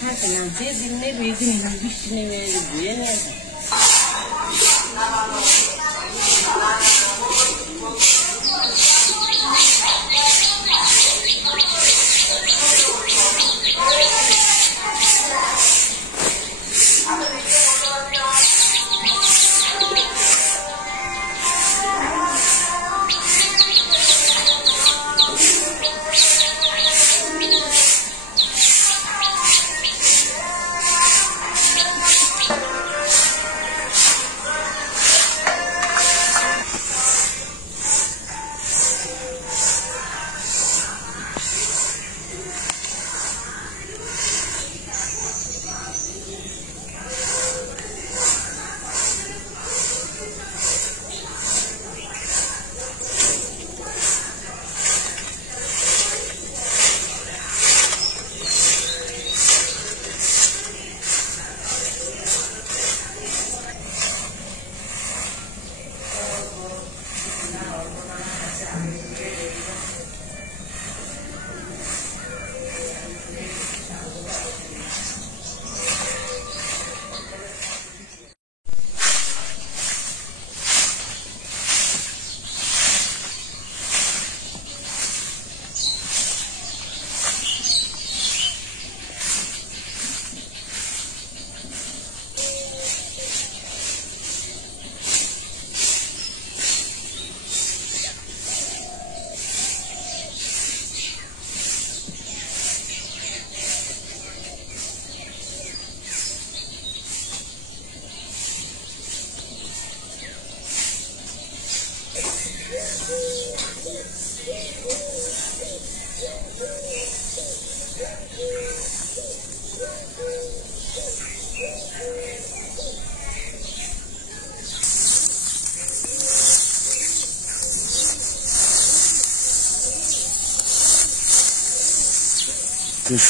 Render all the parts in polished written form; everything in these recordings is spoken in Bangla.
থাকে না, যেদিন নেবে এদিন বৃষ্টি নেমে ধুয়ে নিয়ে যায়।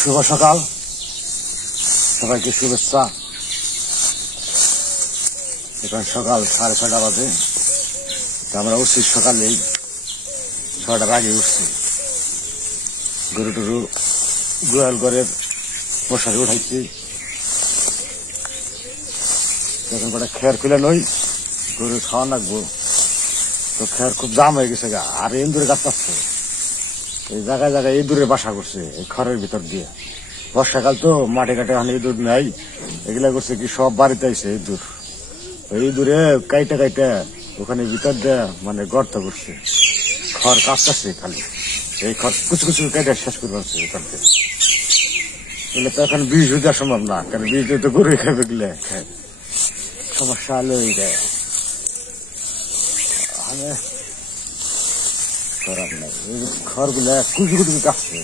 শুভ সকাল, সবাইকে শুভেচ্ছা। এখন সকাল 6:30 বাজে। আমরা উঠছি সকালেই, 6টার আগে উঠছি। গরু টরু গোয়াল ঘরের মশারি উঠাইছি। এখন কটা খেয়ার খুলে নই, গরু খাওয়া লাগবো। তো খেয়ার খুব জাম হয়ে গেছে গা, আর ইন্দুরে কাটতেছে। এই জায়গায় জায়গায় ইঁদুরের বাসা করছে এই খড়ের ভিতর দিয়ে। বর্ষাকাল তো মাঠে ঘাটে অনেক ইঁদুর নাই, এগুলা করছে কি সব বাড়িতে আইছে ইঁদুর। ওই ইঁদুরে কাইটা কাইটা ওখানে ভিতর দিয়ে মানে গর্ত করছে, খড় কাটতেছে খালি। এই খড় কুচু কুচু কেটে শেষ করে পারছে ভিতর দিয়ে। এগুলো তো এখন বীজ দেওয়া সম্ভব না, কারণ বীজ দিয়ে তো গরুই খাবে, গেলে খায়। সমস্যা হলো এইটাই, করার নাই। এই খড়গুলা কুচু কুচু কাটছে।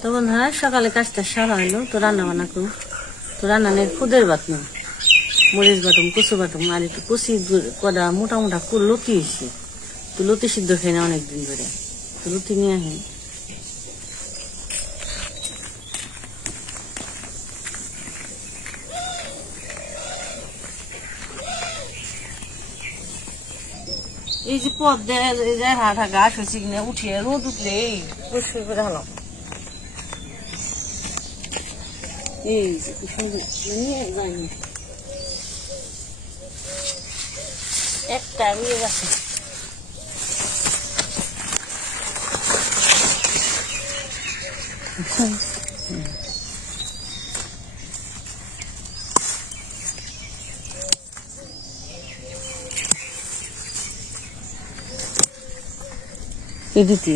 তো বন্ধুরা, সকালে কাজটা সারা হইলো। তো রান্না বান্না করুন। তো রান্না নেই খুদের বাত না, মরিচ বাটুম, কচু বাটুম, আর একটু কচি কটা মোটা মোটা লতি হয়েছে। তো লতি সিদ্ধ খাই না অনেকদিন ধরে, তো লতি নিয়ে আসি। এই যে পথ দেয় হাঁটা গাছ হয়েছে কিনা উঠিয়ে রোদ উঠলে এই পরিষ্কার করে হলাম। এই যে নিয়ে যায়নি একটা নিয়ে গেছে। এদিকে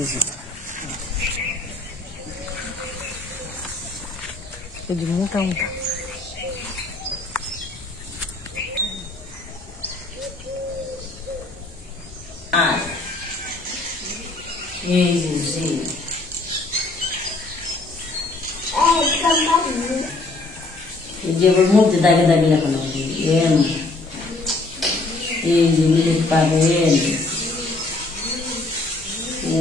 মোটা মোটা যে মধ্যে দাগে দাগে লেখানো এই যে মিলিট পাবেন ও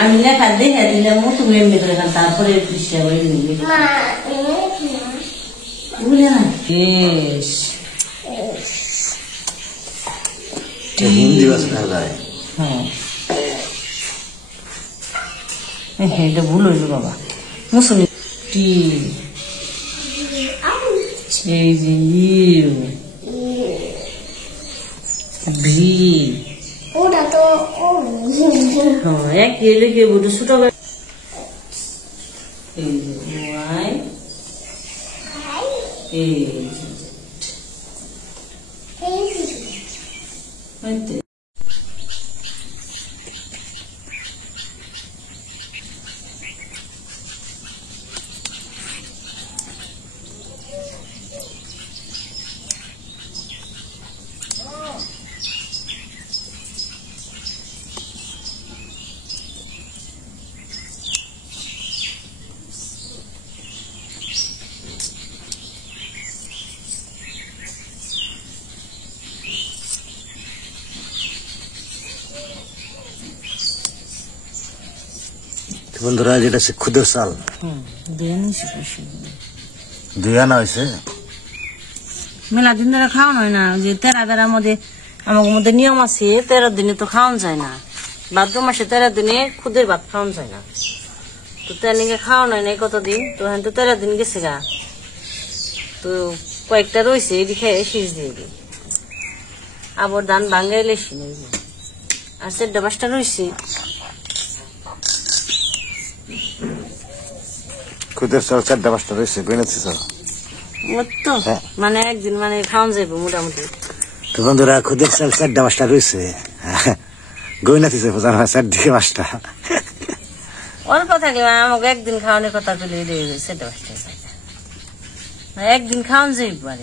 আমি লেখা দেখে দিলাম তুমি এমনি করে তারপরে পৃষ্ঠা করে বুঝলে না হিন্দি ভাষা যায় হ্যাঁ এটা ভুল হইল বাবা মুসুনি টি এই যে ইউ ভি ওটা তো এক লিখে বুঝো ছোট এই যে ওয়াই এই যে বন্ধুরা যেটা হচ্ছে খুদের চাল 2 আনা হয়েছে মেলা দিন ধরে খাওয়ানো হয় না যে 13 দিনের মধ্যে আমার মধ্যে নিয়ম আছে 13 দিনে তো খাওয়ানো যায় না ভাদ্র মাসে 13 দিনে খুদের ভাত খাওয়ানো যায় না তো তেনিকে খাওয়ানো হয় না কতদিন তো হ্যাঁ তো 13 দিন গেছে গা তো কয়েকটা রয়েছে এদিকে শীষ দিয়ে দিই আবার ধান ভাঙ্গাই লেসি আর 4-5টা রয়েছে খুদের চাল 4-5টা রয়েছে বেনেছি চাল তো মানে একদিন মানে খাওয়ান যাইব মোটামুটি তো বন্ধুরা খুদের চাল 4-5টা রয়েছে গইনাথি যাবো জানা 4-5টা অল্প থাকলে আমাকে একদিন খাওয়ানোর কথা চলে সেটা একদিন খাওয়ান যাইব আর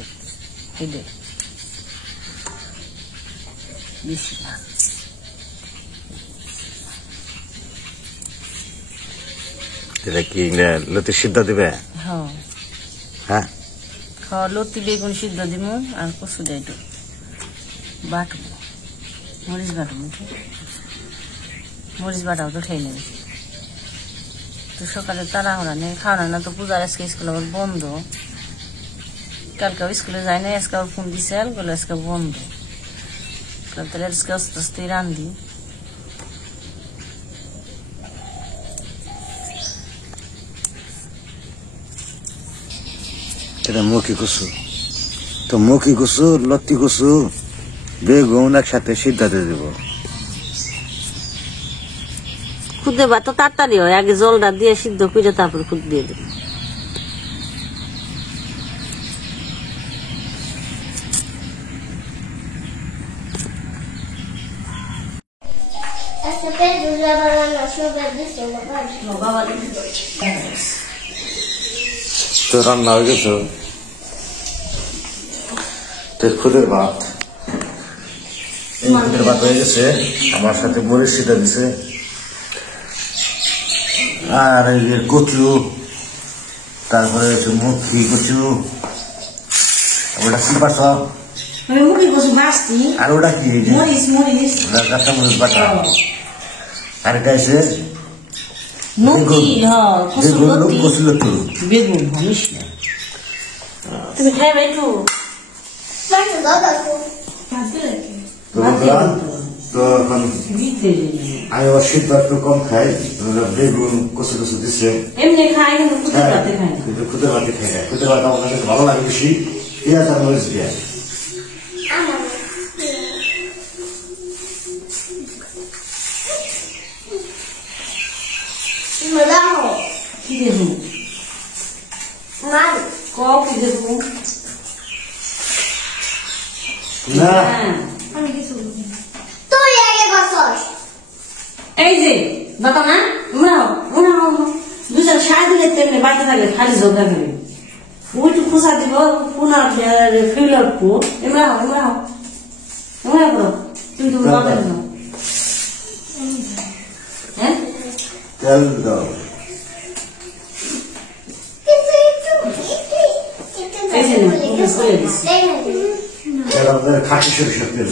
বেশি না এটা কি লতি সিদ্ধ দিবে হ্যাঁ খাওয়া লতি বেগুন সিদ্ধ দিব আর কচু দেয় বাটবো মরিচ বাটবো মরিচ বাটাও তো খেয়ে নেবে তো সকালে তাড়াহুড়া নেই খাওয়ানো না তো পূজার আজকে স্কুল আবার বন্ধ কালকেও স্কুলে যায় না আজকে আবার ফোন দিছে বলে আজকে বন্ধ তাহলে আজকে আস্তে আস্তে রান্ধি এটা মুখি কচু তো মুখি কচু লতি কচু বেগুন একসাথে সিদ্ধ দিয়ে দেবো খুদে ভাত তো তাড়াতাড়ি হয় আগে জলটা দিয়ে সিদ্ধ করে তারপরে খুদ দিয়ে দেবো তো রান্না হয়ে গেছে খুদের ভাত খুদের ভাত হয়ে গেছে আমার সাথে মরিচ সিদ্ধ দিছে আর এই যে কচু তারপরে হচ্ছে মুখি কচু ওটা কি বাটা আর ওটা কি কাঁচা মরিচ বাটা আর এটা আছে কচু লতি বেগুন তুমি খাইবে একটু তো এখন আমি আবার শীত একটু কম খাই বেগুন কচু কচু দিচ্ছে এমনি খাই কিন্তু খুদের ভাতে খাই কিন্তু খুদের ভাতে খাই না খুদের ভাত আমার কাছে ভালো লাগে বেশি পেঁয়াজ আর মরিচ দিয়ে কি দেবো কি দেবো না হ্যাঁ। আমি কিছু বলি তুই আগে বসস এই যে বাবা না উনাও দুজন সারা দিলে তেমনি বাড়তে থাকলে খালি ঝগড়া করে ওইটু খুশা দিব পুনার ফিল আপু এমরা করো তুমি তুমি বাবা দাও হ্যাঁ তেল দাও এই যে না বলে দিছি তেল আমাদের খাঁটি সরিষার তেল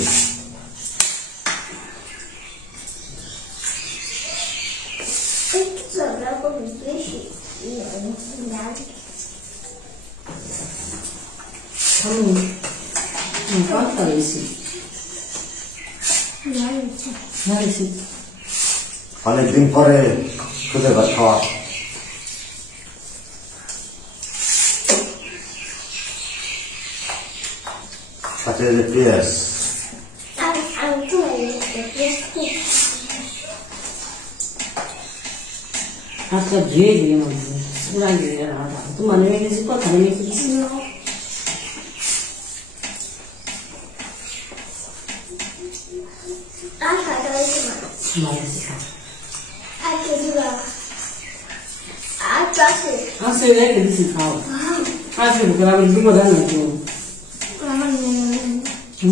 কথা হয়েছি হয়েছি অনেকদিন পরে খুদে ভাত খাওয়া সাথে যে পেঁয়াজ হাতটা ধুয়ে দিয়ে মধ্যে পুরা দিয়ে তোমার নেমে গেছি কথা নেমে গেছি আছে রেখে দিছি খাও আছে আমি দুটো দাম নাই কি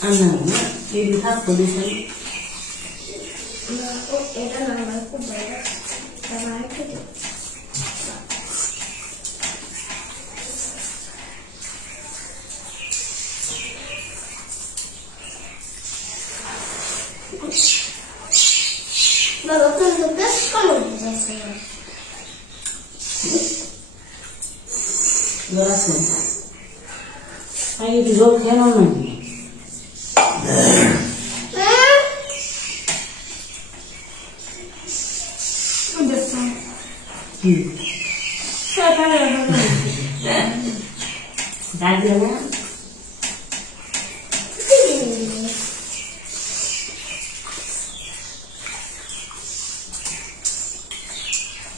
আনা এই থাক পজিশন এটা না আমার খুব ভালো আমার ঠিক Baba, quando eu penso como assim. Graças. Aí o jogo que não é. Onde está? Dá de lá.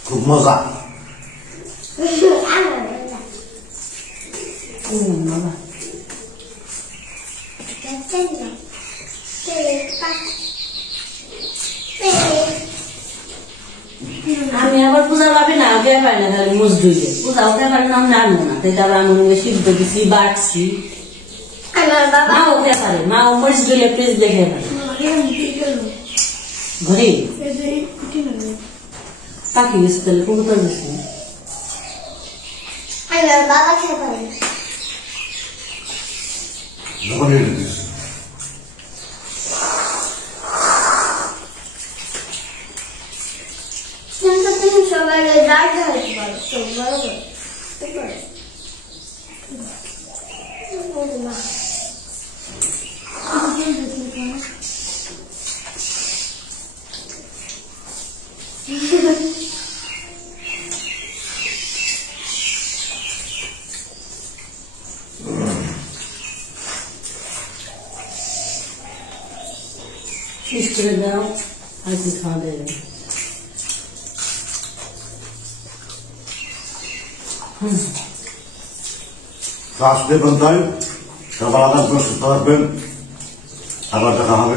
খুব মজা Baba. আমি আবার পূজা পাবি না ওকে পারি না তাহলে মজদুরি পূজা ওকে পারি না আমি রাখবো না তাই তারপর আমি সিদ্ধ দিছি বাটছি মা ওকে পারে মা ও মরিচ দিলে প্লিজ দেখে পারে ঘরে পাখি গেছে তাহলে কবুতর গেছে বাবা খেয়ে পারে যখন এটা দিস কিন্তু তুমি সবাই রাগ হয়েছে বলো তো বড় মা করে দাও আর কি খাওয়া দেবে আসতে বন্ধু সকাল আবার সুস্থ থাকবেন আবার দেখা হবে